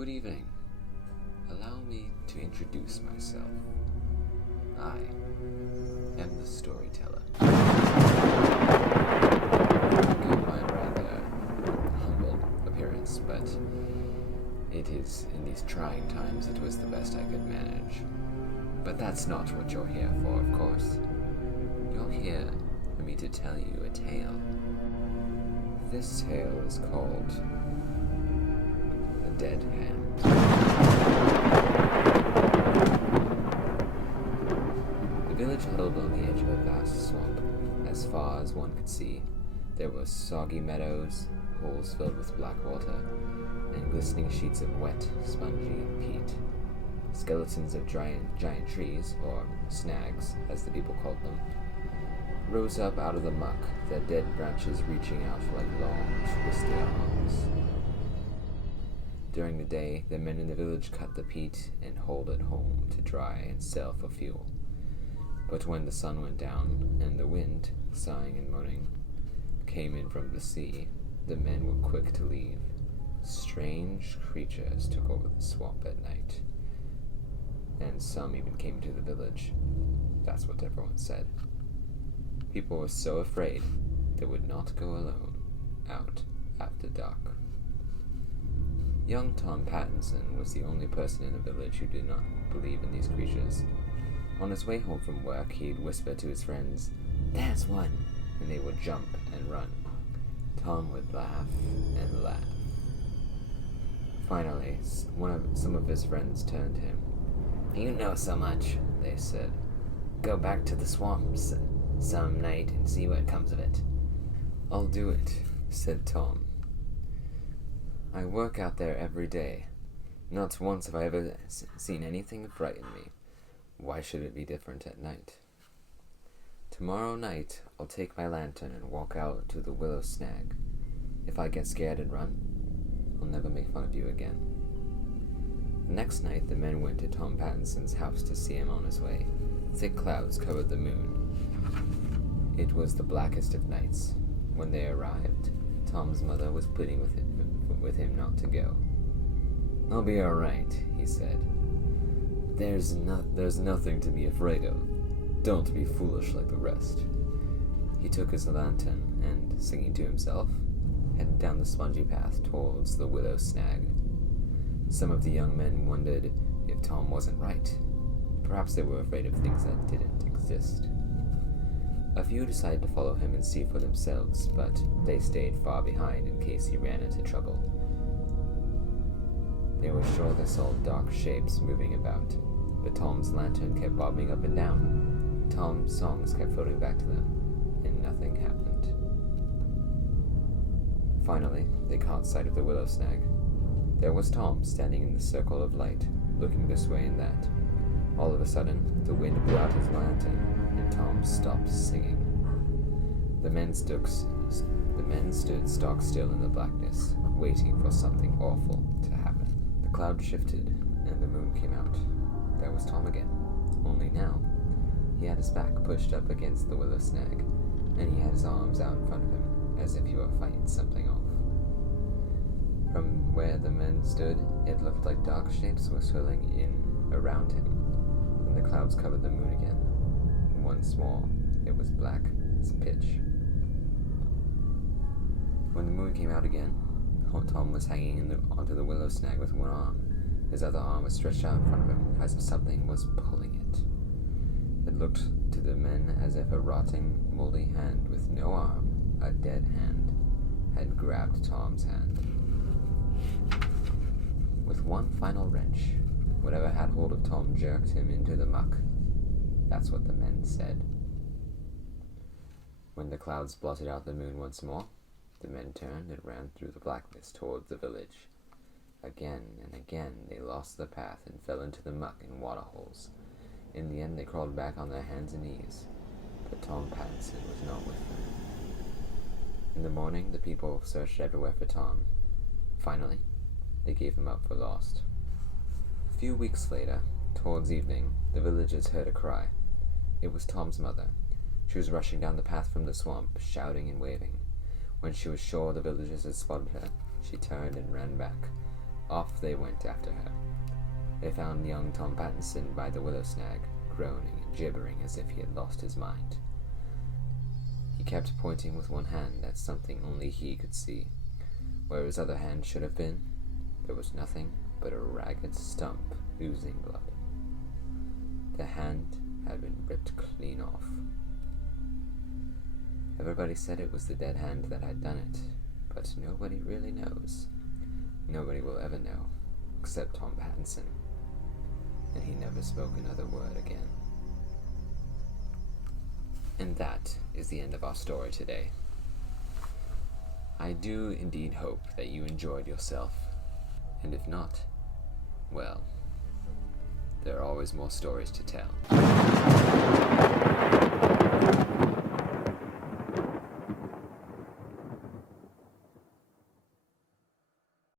Good evening. Allow me to introduce myself. I am the Storyteller. I go by a rather humble appearance, but it is in these trying times it was the best I could manage. But that's not what you're here for, of course. You're here for me to tell you a tale. This tale is called The Dead Hand. The village huddled on the edge of a vast swamp. As far as one could see, there were soggy meadows, holes filled with black water, and glistening sheets of wet, spongy peat. Skeletons of giant trees, or snags, as the people called them, rose up out of the muck, their dead branches reaching out like long, twisted arms. During the day, the men in the village cut the peat and hauled it home to dry and sell for fuel. But when the sun went down, and the wind, sighing and moaning, came in from the sea, the men were quick to leave. Strange creatures took over the swamp at night, and some even came to the village. That's what everyone said. People were so afraid they would not go alone out after dark. Young Tom Pattinson was the only person in the village who did not believe in these creatures. On his way home from work, he'd whisper to his friends, "There's one," and they would jump and run. Tom would laugh and laugh. Finally, some of his friends turned to him. "You know so much," they said. "Go back to the swamps some night and see what comes of it." "I'll do it," said Tom. "I work out there every day. Not once have I ever seen anything frighten me. Why should it be different at night? Tomorrow night, I'll take my lantern and walk out to the willow snag. If I get scared and run, I'll never make fun of you again." The next night, the men went to Tom Pattinson's house to see him on his way. Thick clouds covered the moon. It was the blackest of nights. When they arrived, Tom's mother was pleading with him not to go. "I'll be all right," he said. There's nothing to be afraid of. Don't be foolish like the rest." He took his lantern and, singing to himself, headed down the spongy path towards the willow snag. Some of the young men wondered if Tom wasn't right. Perhaps they were afraid of things that didn't exist. A few decided to follow him and see for themselves, but they stayed far behind in case he ran into trouble. They were sure they saw dark shapes moving about, but Tom's lantern kept bobbing up and down. Tom's songs kept floating back to them, and nothing happened. Finally, they caught sight of the willow snag. There was Tom standing in the circle of light, looking this way and that. All of a sudden, the wind blew out his lantern, and Tom stopped singing. The men stood stock still in the blackness, waiting for something awful to happen. The cloud shifted, and the moon came out. There was Tom again, only now he had his back pushed up against the willow snag, and he had his arms out in front of him, as if he were fighting something off. From where the men stood, it looked like dark shapes were swirling in around him, and the clouds covered the moon again. Once more, it was black as pitch. When the moon came out again, Tom was hanging onto the willow snag with one arm. His other arm was stretched out in front of him, as if something was pulling it. It looked to the men as if a rotting, moldy hand with no arm, a dead hand, had grabbed Tom's hand. With one final wrench, whatever had hold of Tom jerked him into the muck. That's what the men said. When the clouds blotted out the moon once more, the men turned and ran through the blackness towards the village. Again and again they lost the path and fell into the muck and water holes. In the end they crawled back on their hands and knees, but Tom Pattinson was not with them. In the morning the people searched everywhere for Tom. Finally, they gave him up for lost. A few weeks later, towards evening, the villagers heard a cry. It was Tom's mother. She was rushing down the path from the swamp, shouting and waving. When she was sure the villagers had spotted her, she turned and ran back. Off they went after her. They found young Tom Pattinson by the willow snag, groaning and gibbering as if he had lost his mind. He kept pointing with one hand at something only he could see. Where his other hand should have been, there was nothing but a ragged stump oozing blood. The hand had been ripped clean off. Everybody said it was the dead hand that had done it, but nobody really knows. Nobody will ever know, except Tom Pattinson. And he never spoke another word again. And that is the end of our story today. I do indeed hope that you enjoyed yourself, and if not, well, there are always more stories to tell.